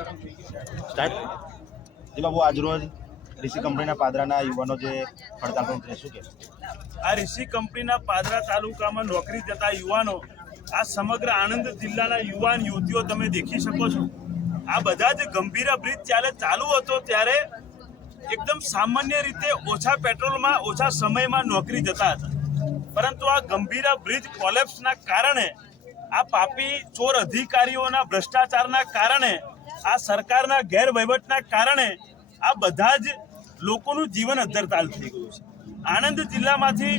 Start જે બાબુ આજરોજ ઋષિ કંપનીના પાદરાના યુવાનો જે હડતાલ પર ઉતરે શું કે આ ઋષિ કંપનીના પાદરા તાલુકામાં નોકરી જતા યુવાનો આ સમગ્ર આણંદ જિલ્લાના યુવાન યુવતીઓ તમે દેખી શકો છો. આ બધા જ ગંભીરા બ્રિજ જ્યારે ચાલુ હતો ત્યારે એકદમ સામાન્ય રીતે ઓછા પેટ્રોલમાં ઓછા સમયમાં નોકરી જતા હતા. પરંતુ આ ગંભીર બ્રિજ કોલેપ્સના કારણે આ પાપી ચોર અધિકારીઓના ભ્રષ્ટાચારના કારણે આ સરકારના ગેરવહીવટના કારણે આ બધા જ લોકોનું જીવન અદ્ધરતાલ થઈ ગયું છે. આણંદ જિલ્લામાંથી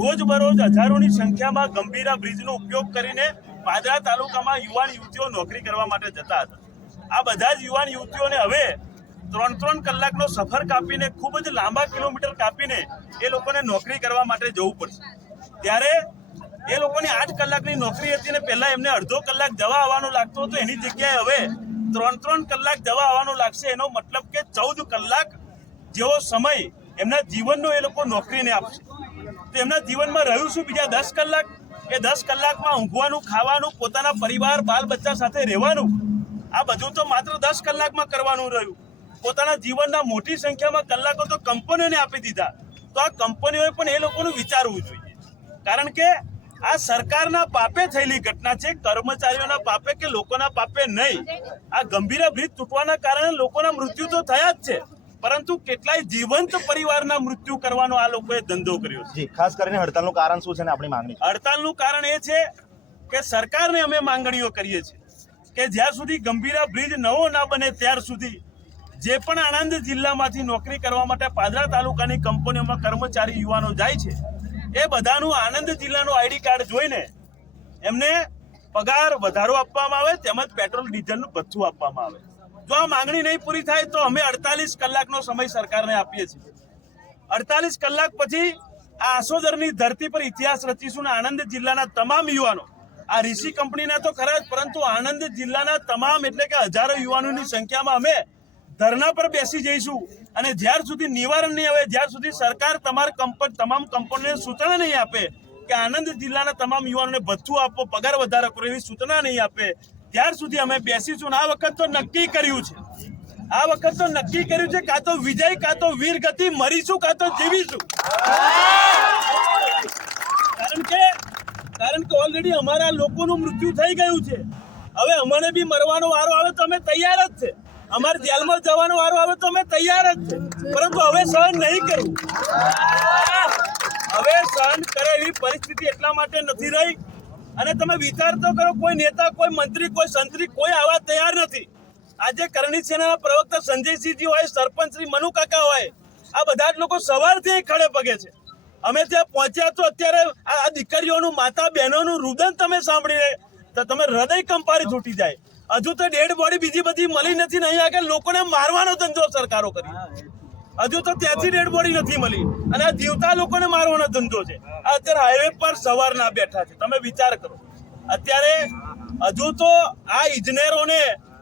રોજબરોજ હજારોની સંખ્યામાં ગંભીરા બ્રિજનો ઉપયોગ કરીને પાદરા તાલુકામાં યુવાન યુવતીઓ નોકરી કરવા માટે જતા હતા. આ બધા જ યુવાન યુવતીઓને હવે ત્રણ ત્રણ કલાકનો સફર કાપીને, ખૂબ જ લાંબા કિલોમીટર કાપીને એ લોકોને નોકરી કરવા માટે જવું પડશે. ત્યારે એ લોકોની આઠ કલાકની નોકરી હતી ને પહેલાં એમને અડધો કલાક જવા આવવાનું લાગતું હતું. એની જગ્યાએ હવે ત્રણ ત્રણ કલાક જવા આવવાનું લાગશે, એનો મતલબ કે ચૌદ કલાક જેવો સમય એમના જીવનનો એ લોકો નોકરીને આપશે. તો એમના જીવનમાં રહ્યું શું બીજા દસ કલાક? એ દસ કલાકમાં ઊંઘવાનું, ખાવાનું, પોતાના પરિવાર બાલ બચ્ચા સાથે રહેવાનું, આ બધું તો માત્ર દસ કલાકમાં કરવાનું રહ્યું. પોતાના જીવનના મોટી સંખ્યામાં કલાકો તો કંપનીઓને આપી દીધા. તો આ કંપનીઓએ પણ એ લોકોનું વિચારવું જોઈએ. કારણ કે આ સરકારના પાપે થયેલી ઘટના છે. કર્મચારીઓના પાપે કે લોકોના પાપે નહીં. આ ગંભીર બ્રિજ તૂટવાના કારણે લોકોના મૃત્યુ તો થયા જ છે. પરંતુ કેટલાય જીવંત પરિવારના મૃત્યુ કરવાનો આ લોકોએ ધંધો કર્યો છે. ખાસ કરીને હડતાલનું કારણ શું છે ને આપણી માંગણી હડતાલનું કારણ એ છે કે સરકારને અમે માંગણીઓ કરીએ છીએ કે જ્યાં સુધી ગંભીરા બ્રિજ નવો ના બને ત્યાર સુધી જે પણ આણંદ જિલ્લામાંથી નોકરી કરવા માટે પાદરા તાલુકાની કંપનીઓમાં કર્મચારી યુવાનો જાય છે એ બધાનું આણંદ જિલ્લાનું આઈડી કાર્ડ જોઈને એમને પગાર વધારો આપવામાં આવે, તેમજ પેટ્રોલ, ડીઝલનું ભથ્થું આપવામાં આવે. જો આ માંગણી નહીં પૂરી થાય તો અમે અડતાલીસ કલાકનો સમય સરકારને આપીએ છીએ. અડતાલીસ કલાક પછી આ આસોદરની ધરતી પર ઇતિહાસ રચીશું અને આણંદ જિલ્લાના તમામ યુવાનો. આ ઋષિ કંપનીના તો ખરા જ, પરંતુ આણંદ જિલ્લાના તમામ એટલે કે હજારો યુવાનોની સંખ્યામાં અમે ધરણા પર બેસી જઈશું અને જ્યાર સુધી નિવારણ નહીં આવે, જ્યાર સુધી સરકાર તમારા કંપન તમામ કંપનીને સૂચના નહીં આપે કે આણંદ જિલ્લાના તમામ યુવાનોને ભથ્થું આપો, પગાર વધારો કરો એવી સૂચના નહીં આપે, ત્યાર સુધી અમે બેસીશું. આ વખત તો નક્કી કર્યું છે. આ વખત તો નક્કી કર્યું છે કાં તો વિજય, કાં તો વીર ગતિ, મરીશું કાં તો જીવીશું. કારણ કે કારણ કે ઓલરેડી અમારા લોકોનું મૃત્યુ થઈ ગયું છે. હવે અમને બી મરવાનો વારો આવે તો અમે તૈયાર જ છે. અમારે જેલમાં જવાનો વારો આવે તો અમે તૈયાર જ પરંતુ હવે સહન નહીં કરવું હવે સહન કરે એવી પરિસ્થિતિ એટલા માટે નથી રહી. અને તમે વિચાર તો કરો, કોઈ નેતા, કોઈ મંત્રી, કોઈ સંત્રી, કોઈ આવા તૈયાર નથી. આજે કરણી સેનાના પ્રવક્તા સંજયસિંહજી હોય, સરપંચ શ્રી મનુ કાકા હોય, આ બધા જ લોકો સવારથી ખડે પગે છે. અમે ત્યાં પહોંચ્યા તો અત્યારે આ દીકરીઓનું માતા બહેનોનું રુદન તમે સાંભળીને તો તમે હૃદય કંપારી તૂટી જાય. હજુ તો ડેડ બોડી બીજી બધી મળી નથી નહીં આગળ લોકોને મારવાનો ધંધો સરકારો કરી. હજુ તો ત્યાંથી ડેડ બોડી નથી મળી. અને આ જીવતા લોકોને મારવાનો ધંધો છે. આ અત્યારે હાઈવે પર સવારના બેઠા છે. તમે વિચાર કરો. અત્યારે હજુ તો આ ઇજનેરોને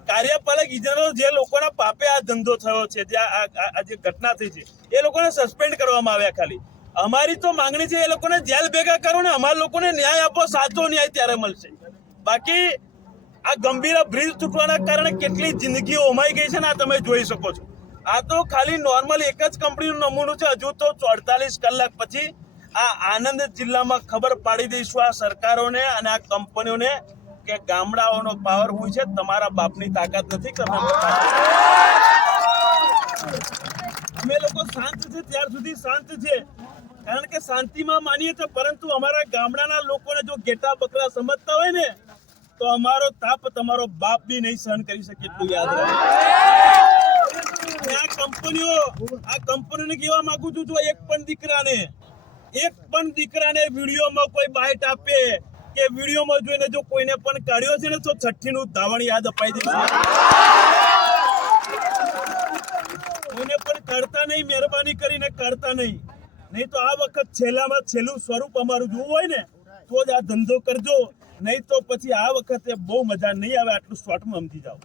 કાર્યપાલક ઇજનેરો જે લોકોના પાપે આ ધંધો થયો છે જે આ જે ઘટના થઈ છે એ લોકોને સસ્પેન્ડ કરવામાં આવ્યા ખાલી. અમારી તો માંગણી છે એ લોકોને જેલ ભેગા કરો ને અમારા લોકોને ન્યાય આપો સાચો ન્યાય ત્યારે મળશે. બાકી આ ગંભીર બ્રિજ તૂટવાના કારણે કેટલી જિંદગીઓ ઓમાઈ ગઈ છે ને આ તમે જોઈ શકો છો. આ તો ખાલી નોર્મલ એક જ કંપનીનું નમૂનું છે, હજુ તો અડતાલીસ કલાક પછી આ આનંદ જિલ્લામાં ખબર પાડી દઈશું આ સરકારોને અને આ કંપનીઓને કે ગામડાઓનો પાવર હું છે, તમારા બાપની તાકાત નથી અમે લોકો શાંત છે, ત્યાર સુધી શાંત છે. કારણ કે શાંતિમાં માનીએ છીએ, પરંતુ અમારા ગામડાના લોકોને જો ઘેટા બકરા સમજતા હોય ને તો અમારો તાપ તમારો બાપ બી નહીં સહન કરી શકે એટલું યાદ રાખો આ કંપનીઓ, આ કંપનીને કહેવા માંગુ છું, જો એક પણ દીકરાને, એક પણ દીકરાને વિડીયોમાં કોઈ બાઇટ આપે કે વિડીયોમાં જોઈને જો કોઈને પણ કાઢ્યો છે ને, તો છઠ્ઠીનું ધાવણ યાદ અપાઈ દેશે કોઈને પણ કરતા નહીં, મહેરબાની કરીને કરતા નહીં. નહીં તો આ વખત છેલ્લામાં છેલ્લું સ્વરૂપ અમારું જોવું હોય ને, તો જ આ ધંધો કરજો. નહીં તો પછી આ વખતે બહુ મજા નહીં આવે આટલું શોર્ટમાં સમજી જાઓ.